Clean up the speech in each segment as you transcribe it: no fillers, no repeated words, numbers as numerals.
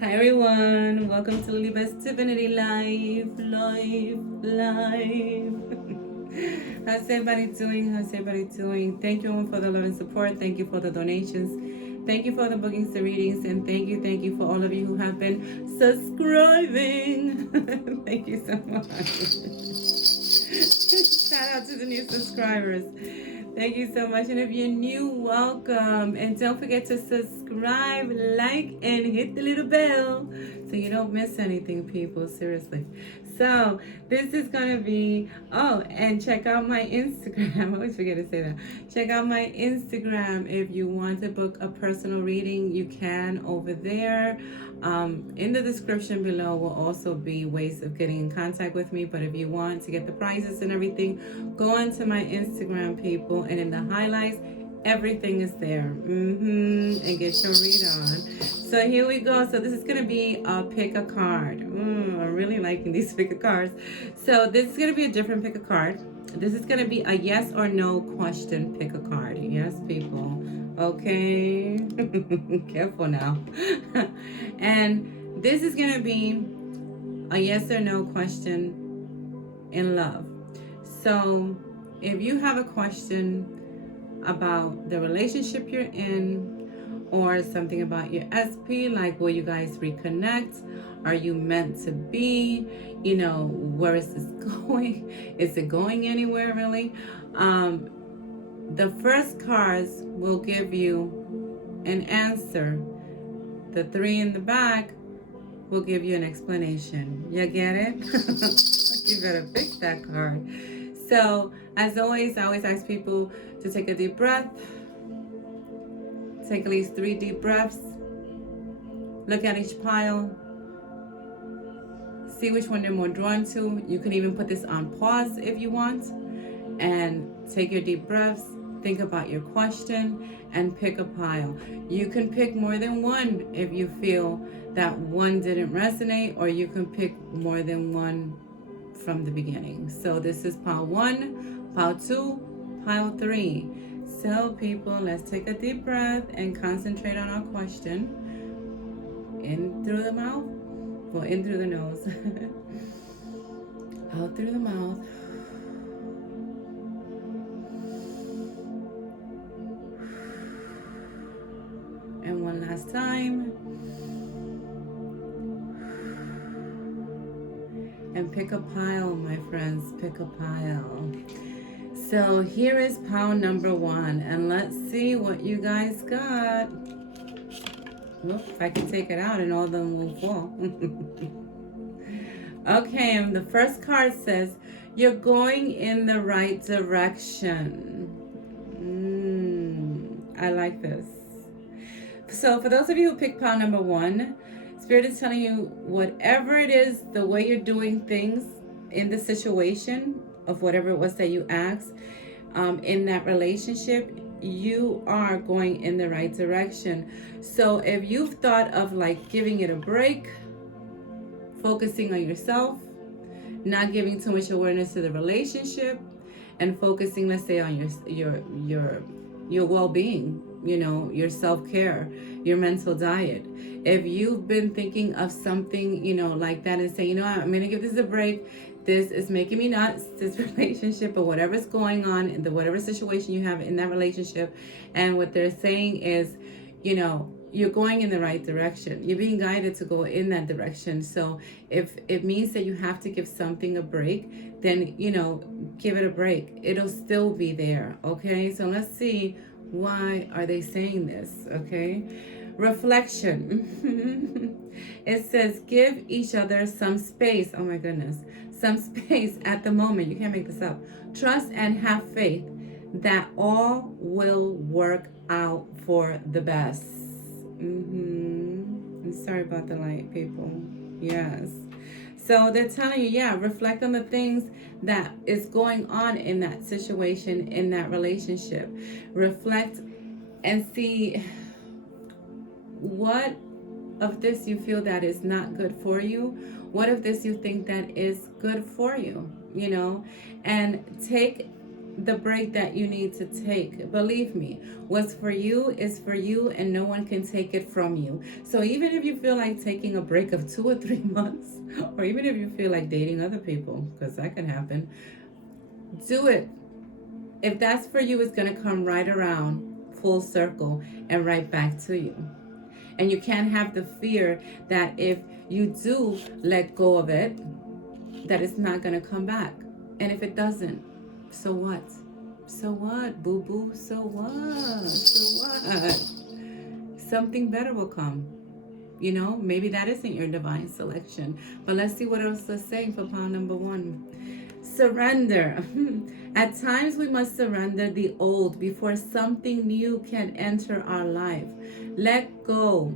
Hi everyone, welcome to Lily Best Divinity Live. How's everybody doing? Thank you all for the love and support. Thank you for the donations. Thank you for the bookings, the readings, and thank you for all of you who have been subscribing. Thank you so much. Shout out to the new subscribers. Thank you so much. And if you're new, welcome. And don't forget to subscribe, like, and hit the little bell so you don't miss anything, people. Seriously. So this is going to be, and check out my Instagram. I always forget to say that. Check out my Instagram. If you want to book a personal reading, you can over there. In the description below will also be ways of getting in contact with me. But if you want to get the prices and everything, go onto my Instagram, people, and in the highlights, everything is there. And get your read on. So here we go. So this is going to be a pick a card. I'm really liking these pick a cards. So this is going to be a different pick a card. This is going to be a yes or no question pick a card. Yes, people. Okay. Careful now. And this is going to be a yes or no question in love. So if you have a question about the relationship you're in, or something about your SP, like will you guys reconnect? Are you meant to be? Where is this going? Is it going anywhere really? The first cards will give you an answer. The three in the back will give you an explanation. You get it? You better pick that card. So, as always, I always ask people to take a deep breath. Take at least 3 deep breaths. Look at each pile. See which one they're more drawn to. You can even put this on pause if you want. And take your deep breaths. Think about your question and pick a pile. You can pick more than one if you feel that one didn't resonate, or you can pick more than one from the beginning. So this is pile 1, pile 2, pile 3. So people, let's take a deep breath and concentrate on our question. In through the mouth, well, in through the nose. Out through the mouth. And one last time. And pick a pile, my friends, pick a pile. So here is pile number 1, and let's see what you guys got. If I can take it out and all of them will fall. Okay, and the first card says, you're going in the right direction. I like this. So for those of you who picked pile number 1, Spirit is telling you whatever it is, the way you're doing things in the situation of whatever it was that you asked, in that relationship, you are going in the right direction. So if you've thought of like giving it a break, focusing on yourself, not giving too much awareness to the relationship, and focusing, let's say, on your well-being, your self-care, your mental diet. If you've been thinking of something, like that, and say, I'm going to give this a break. This is making me nuts, this relationship, or whatever's going on in whatever situation you have in that relationship. And what they're saying is, you're going in the right direction. You're being guided to go in that direction. So if it means that you have to give something a break, then, give it a break. It'll still be there. Okay. So let's see, why are they saying this? Okay. Reflection. It says, give each other some space. Oh my goodness. Some space at the moment. You can't make this up. Trust and have faith that all will work out for the best. I'm sorry about the light, people. Yes. So they're telling you, reflect on the things that is going on in that situation, in that relationship. Reflect and see what of this you feel that is not good for you. What of this you think that is good for you, and take the break that you need to take. Believe me, what's for you is for you, and no one can take it from you. So even if you feel like taking a break of 2 or 3 months, or even if you feel like dating other people, because that can happen, do it. If that's for you, it's going to come right around full circle and right back to you. And you can't have the fear that if you do let go of it, that it's not going to come back. And if it doesn't, so what? So what, boo boo? So what? So what? Something better will come. You know, maybe that isn't your divine selection. But let's see what else is saying for pile number 1. Surrender. At times we must surrender the old before something new can enter our life. Let go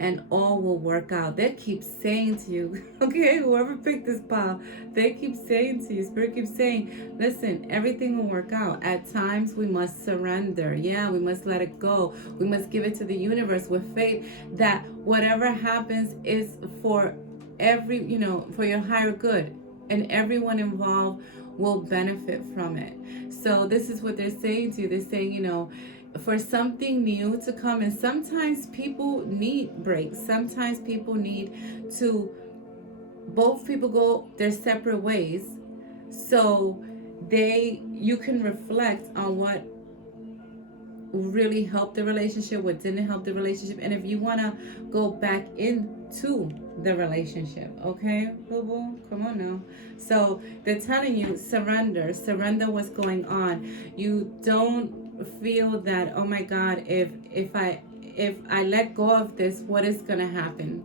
and all will work out. They keep saying to you, okay, whoever picked this pile, they keep saying to you, Spirit keeps saying, listen, everything will work out. At times we must surrender. Yeah, we must let it go. We must give it to the universe with faith that whatever happens is for for your higher good, and everyone involved will benefit from it. So this is what they're saying to you. They're saying, for something new to come. And sometimes people need breaks. Sometimes people need to, both people go their separate ways. So you can reflect on what really helped the relationship, what didn't help the relationship, and if you want to go back into the relationship. Okay, boo boo, come on now. So they're telling you, surrender what's going on. You don't feel that, oh my God, if I let go of this, what is gonna happen?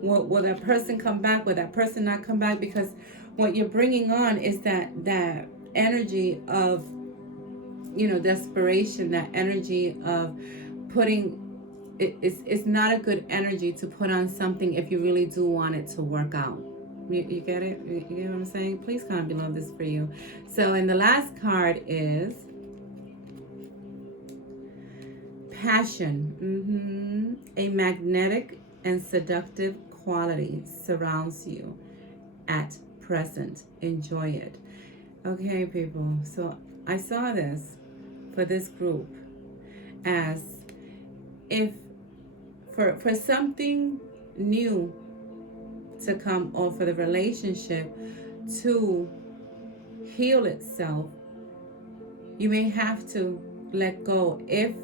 Will that person come back? Will that person not come back? Because what you're bringing on is that energy of desperation, that energy of putting it's not a good energy to put on something if you really do want it to work out. You get it? You get what I'm saying? Please comment below, this for you. So, and the last card is passion. A magnetic and seductive quality surrounds you at present. Enjoy it. Okay, people. So I saw this for this group as if for something new to come, or for the relationship to heal itself, you may have to let go. If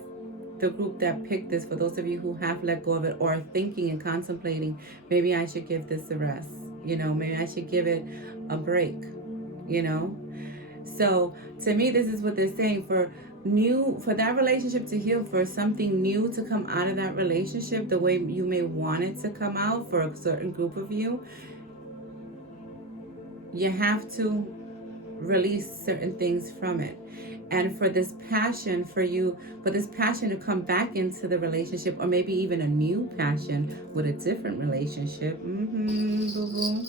the group that picked this, for those of you who have let go of it or are thinking and contemplating, maybe I should give this a rest, maybe I should give it a break, So to me, this is what they're saying. For that relationship to heal, for something new to come out of that relationship the way you may want it to come out for a certain group of you, you have to release certain things from it. And for this passion to come back into the relationship, or maybe even a new passion with a different relationship, boo-boo,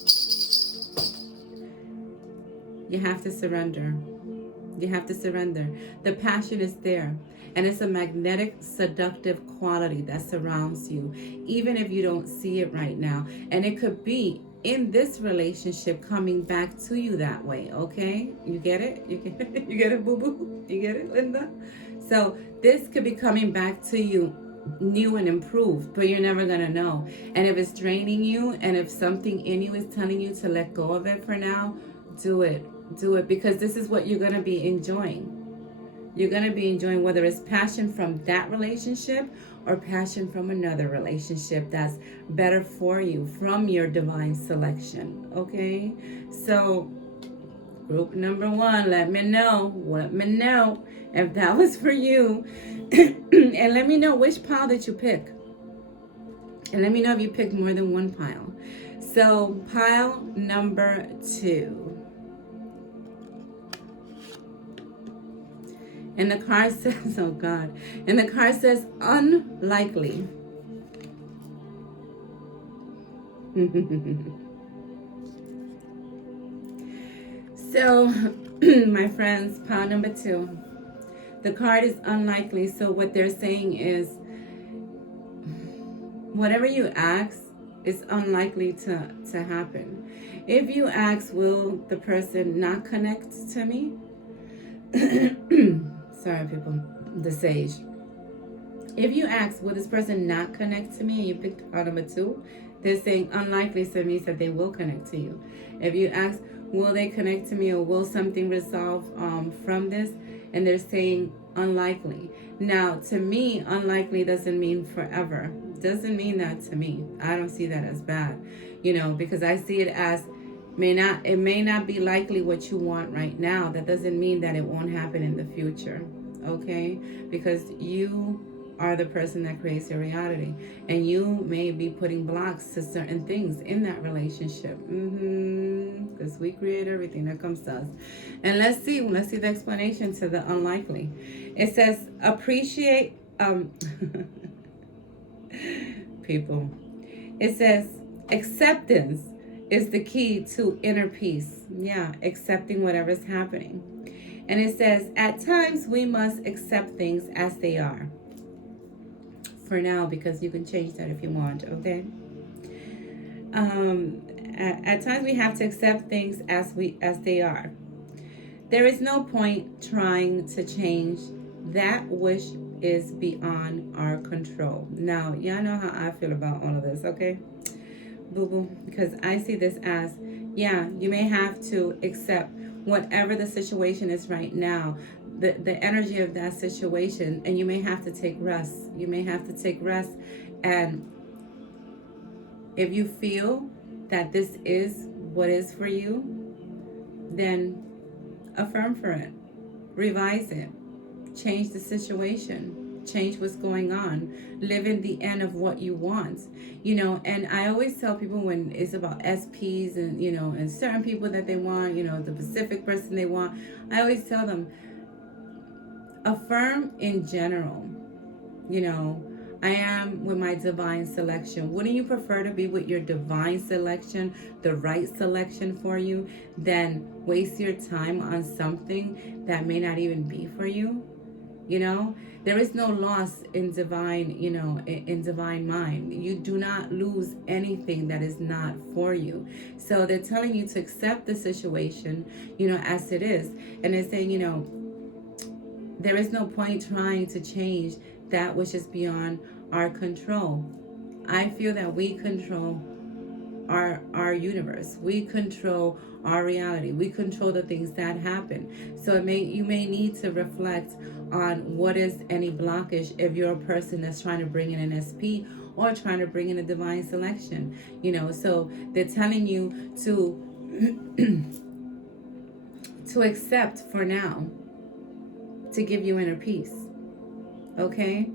you have to surrender. You have to surrender. The passion is there, and it's a magnetic, seductive quality that surrounds you, even if you don't see it right now. And it could be in this relationship coming back to you that way. Okay, you get it? You get it? You get it, boo boo? You get it, Linda? So this could be coming back to you new and improved, but you're never gonna know. And if it's draining you, and if something in you is telling you to let go of it for now, do it, because this is what you're going to be enjoying. You're going to be enjoying, whether it's passion from that relationship or passion from another relationship that's better for you from your divine selection. Okay, so group number 1, let me know if that was for you. And let me know which pile that you pick, and let me know if you picked more than one pile. So pile number 2. And the card says, oh God, and the card says unlikely. So, my friends, pile number 2. The card is unlikely. So what they're saying is, whatever you ask is unlikely to happen. If you ask, will the person not connect to me? Sorry, people. The Sage. If you ask, will this person not connect to me, and you picked out number 2, they're saying unlikely, so it means that they will connect to you. If you ask, will they connect to me, or will something resolve from this, and they're saying unlikely. Now, to me, unlikely doesn't mean forever. Doesn't mean that to me. I don't see that as bad, because I see it as it may not be likely what you want right now. That doesn't mean that it won't happen in the future. Okay? Because you are the person that creates your reality, and you may be putting blocks to certain things in that relationship, because we create everything that comes to us. And let's see the explanation to the unlikely. It says appreciate people. It says acceptance is the key to inner peace. Yeah, accepting whatever's happening. And it says at times we must accept things as they are. For now, because you can change that if you want, okay? At times we have to accept things as they are. There is no point trying to change that which is beyond our control. Now, y'all know how I feel about all of this, okay? Boo-boo, because I see this as, yeah, you may have to accept whatever the situation is right now, the energy of that situation, and you may have to take rest. You may have to take rest, and if you feel that this is what is for you, then affirm for it, revise it, change the situation, change what's going on, live in the end of what you want, and I always tell people when it's about SPs and, and certain people that they want, the specific person they want, I always tell them, affirm in general, I am with my divine selection. Wouldn't you prefer to be with your divine selection, the right selection for you, than waste your time on something that may not even be for you? There is no loss in divine, in divine mind. You do not lose anything that is not for you. So they're telling you to accept the situation, as it is. And they're saying, there is no point trying to change that which is beyond our control. I feel that we control our universe. We control our reality. We control the things that happen. So you may need to reflect on what is any blockage if you're a person that's trying to bring in an SP or trying to bring in a divine selection. So they're telling you to to accept for now, to give you inner peace. Okay?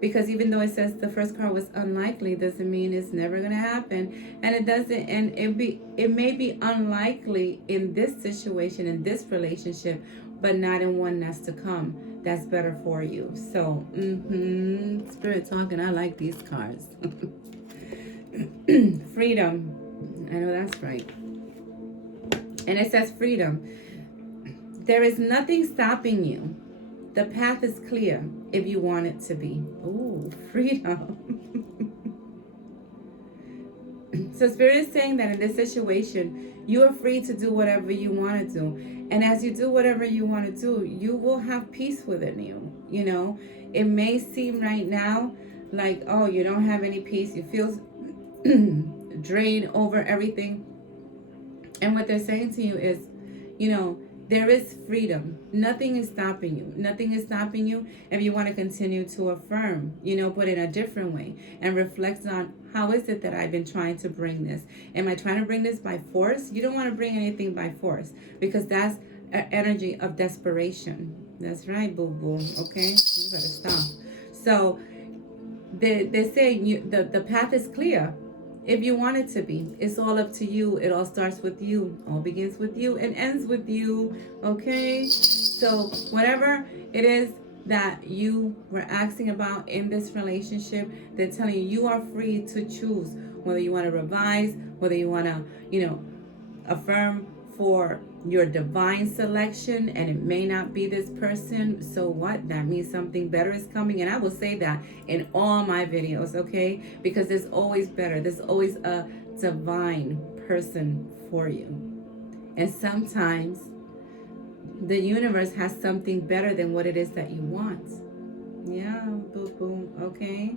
Because even though it says the first card was unlikely, doesn't mean it's never going to happen. And it doesn't, and it may be unlikely in this situation, in this relationship, but not in one that's to come. That's better for you. So, Spirit talking, I like these cards. Freedom. I know that's right. And it says freedom. There is nothing stopping you. The path is clear if you want it to be. Ooh, freedom. So Spirit is saying that in this situation, you are free to do whatever you want to do. And as you do whatever you want to do, you will have peace within you. It may seem right now like, oh, you don't have any peace. You feel drained over everything. And what they're saying to you is, there is freedom. Nothing is stopping you. Nothing is stopping you if you want to continue to affirm, but in a different way, and reflect on, how is it that I've been trying to bring this? Am I trying to bring this by force? You don't want to bring anything by force, because that's an energy of desperation. That's right, boo-boo. Okay? You better stop. So they're saying the path is clear. If you want it to be, it's all up to you. It all starts with you. All begins with you and ends with you. Okay? So whatever it is that you were asking about in this relationship, they're telling you, you are free to choose whether you want to revise, whether you want to, affirm for your divine selection, and it may not be this person. So what? That means something better is coming. And I will say that in all my videos, okay? Because there's always better. There's always a divine person for you. And sometimes the universe has something better than what it is that you want. Yeah, boom, boom. Okay.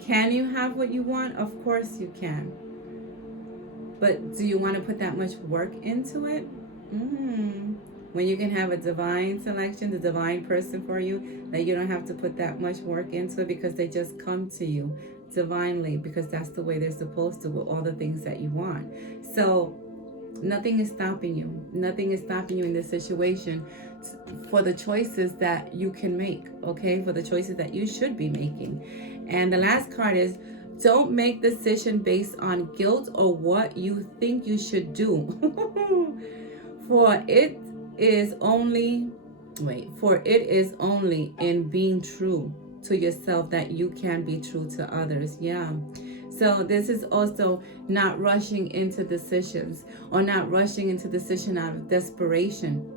Can you have what you want? Of course you can. But do you want to put that much work into it? When you can have a divine selection, the divine person for you, that you don't have to put that much work into it because they just come to you divinely, because that's the way they're supposed to, with all the things that you want. So nothing is stopping you. Nothing is stopping you in this situation for the choices that you can make, okay? For the choices that you should be making. And the last card is, don't make decision based on guilt or what you think you should do. For it is only in being true to yourself that you can be true to others. Yeah. So this is also not rushing into decisions, or not rushing into decision out of desperation,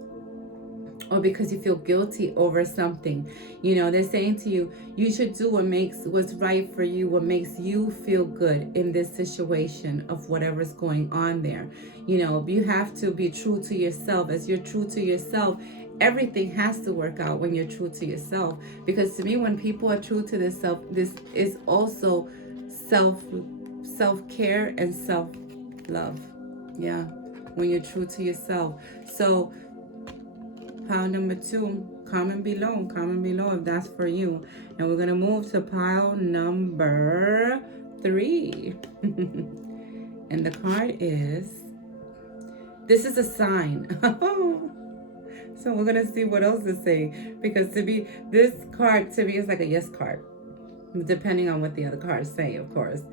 or because you feel guilty over something. They're saying to you, you should do what's right for you, what makes you feel good in this situation of whatever's going on there. You have to be true to yourself. As you're true to yourself, everything has to work out when you're true to yourself. Because to me, when people are true to themselves, this is also self-care and self-love. Yeah, when you're true to yourself. So pile number 2, comment below if that's for you. And we're going to move to pile number 3. And the card is, this is a sign. So we're going to see what else is saying. Because this card to me is like a yes card, depending on what the other cards say, of course.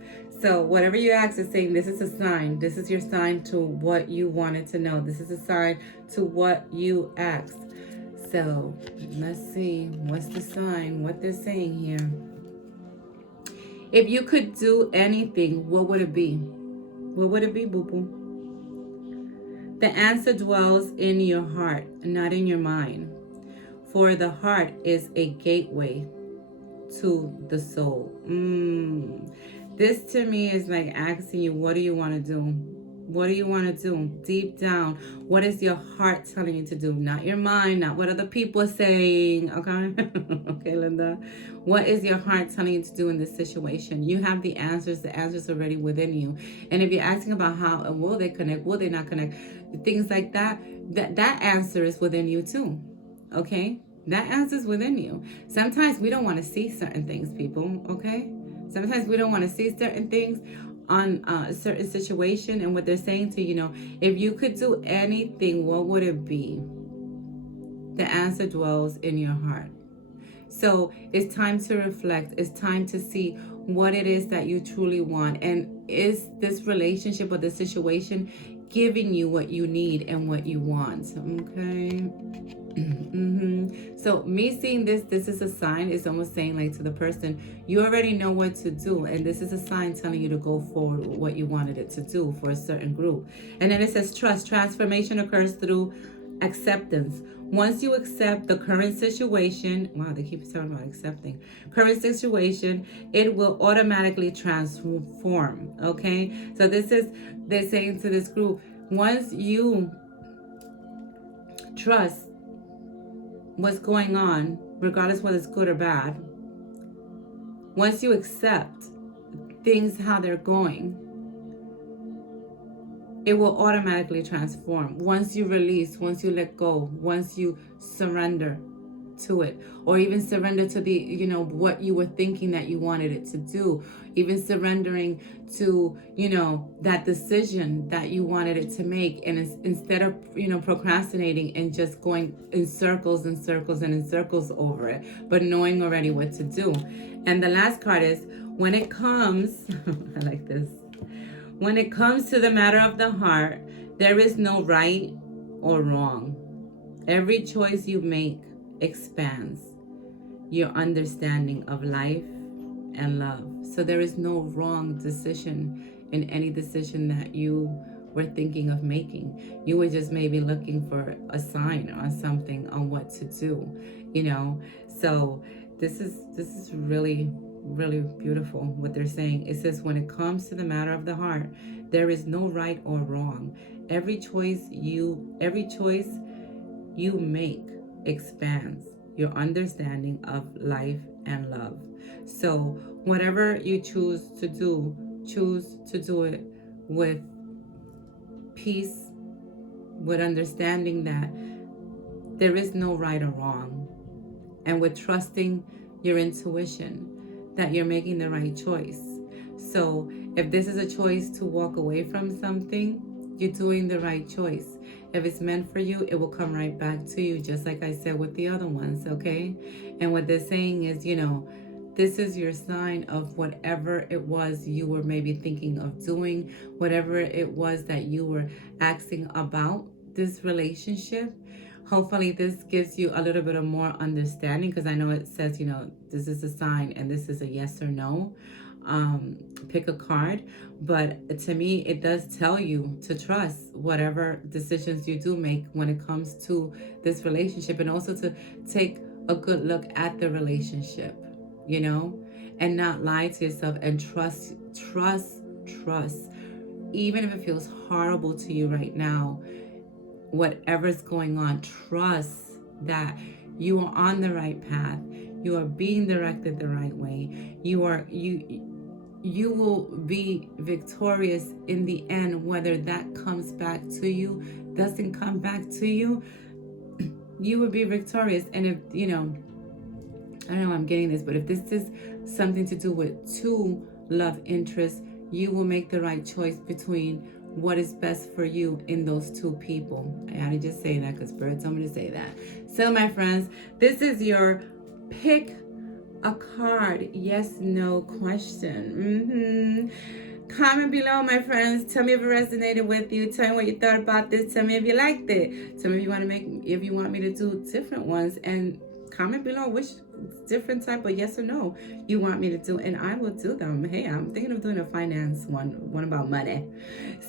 So whatever you ask is saying, this is a sign. This is your sign to what you wanted to know. This is a sign to what you asked. So let's see, what's the sign, what they're saying here. If you could do anything, what would it be? What would it be, boo-boo? The answer dwells in your heart, not in your mind. For the heart is a gateway to the soul. This to me is like asking you, what do you want to do? What do you want to do? Deep down, what is your heart telling you to do? Not your mind, not what other people are saying. Okay? Okay, Linda. What is your heart telling you to do in this situation? You have the answers already within you. And if you're asking about how, will they connect, will they not connect, things like that, that answer is within you too. Okay? That answer is within you. Sometimes we don't want to see certain things, people. Okay? Sometimes we don't want to see certain things on a certain situation. And what they're saying to you, if you could do anything, what would it be? The answer dwells in your heart. So it's time to reflect. It's time to see what it is that you truly want. And is this relationship or this situation giving you what you need and what you want? Okay. So me seeing this is a sign. It's almost saying, like, to the person, you already know what to do, and this is a sign telling you to go forward with what you wanted it to do for a certain group. And then it says trust. Transformation occurs through acceptance. Once you accept the current situation, wow, they keep talking about accepting current situation, it will automatically transform. Okay, so they're saying to this group, once you trust what's going on, regardless whether it's good or bad, once you accept things how they're going, it will automatically transform. Once you release, once you let go, once you surrender to it, or even surrender to the, what you were thinking that you wanted it to do, even surrendering to, that decision that you wanted it to make. And instead of, procrastinating and just going in circles and circles and in circles over it, but knowing already what to do. And the last card is, when it comes, I like this. When it comes to the matter of the heart, there is no right or wrong. Every choice you make expands your understanding of life and love. So there is no wrong decision in any decision that you were thinking of making. You were just maybe looking for a sign or something on what to do, So this is really, really beautiful what they're saying. It says, when it comes to the matter of the heart, there is no right or wrong. Every choice you make expands your understanding of life and love. So, whatever you choose to do it with peace, with understanding that there is no right or wrong, and with trusting your intuition that you're making the right choice. So, if this is a choice to walk away from something, you're doing the right choice. If it's meant for you, it will come right back to you, just like I said with the other ones, okay? And what they're saying is, this is your sign of whatever it was you were maybe thinking of doing, whatever it was that you were asking about this relationship. Hopefully this gives you a little bit of more understanding, because I know it says, this is a sign and this is a yes or no. Pick a card, but to me it does tell you to trust whatever decisions you do make when it comes to this relationship, and also to take a good look at the relationship, and not lie to yourself, and trust. Even if it feels horrible to you right now, whatever's going on, trust that you are on the right path. You are being directed the right way. You will be victorious in the end. Whether that comes back to you, doesn't come back to you, you will be victorious. And if I don't know I'm getting this, but if this is something to do with two love interests, you will make the right choice between what is best for you in those two people. I had to just say that because Spirit told me to say that. So, my friends, this is your pick a card, yes, no question. Comment below, my friends. Tell me if it resonated with you. Tell me what you thought about this. Tell me if you liked it. Tell me if you want me to do different ones, and comment below which different type of yes or no you want me to do, and I will do them. Hey, I'm thinking of doing a finance one about money.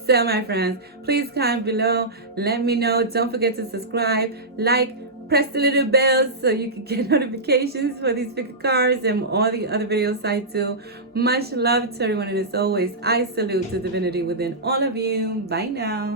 So, my friends, please comment below. Let me know. Don't forget to subscribe, like, press the little bell so you can get notifications for these pick cards and all the other videos I do. Much love to everyone, and as always, I salute the divinity within all of you. Bye now.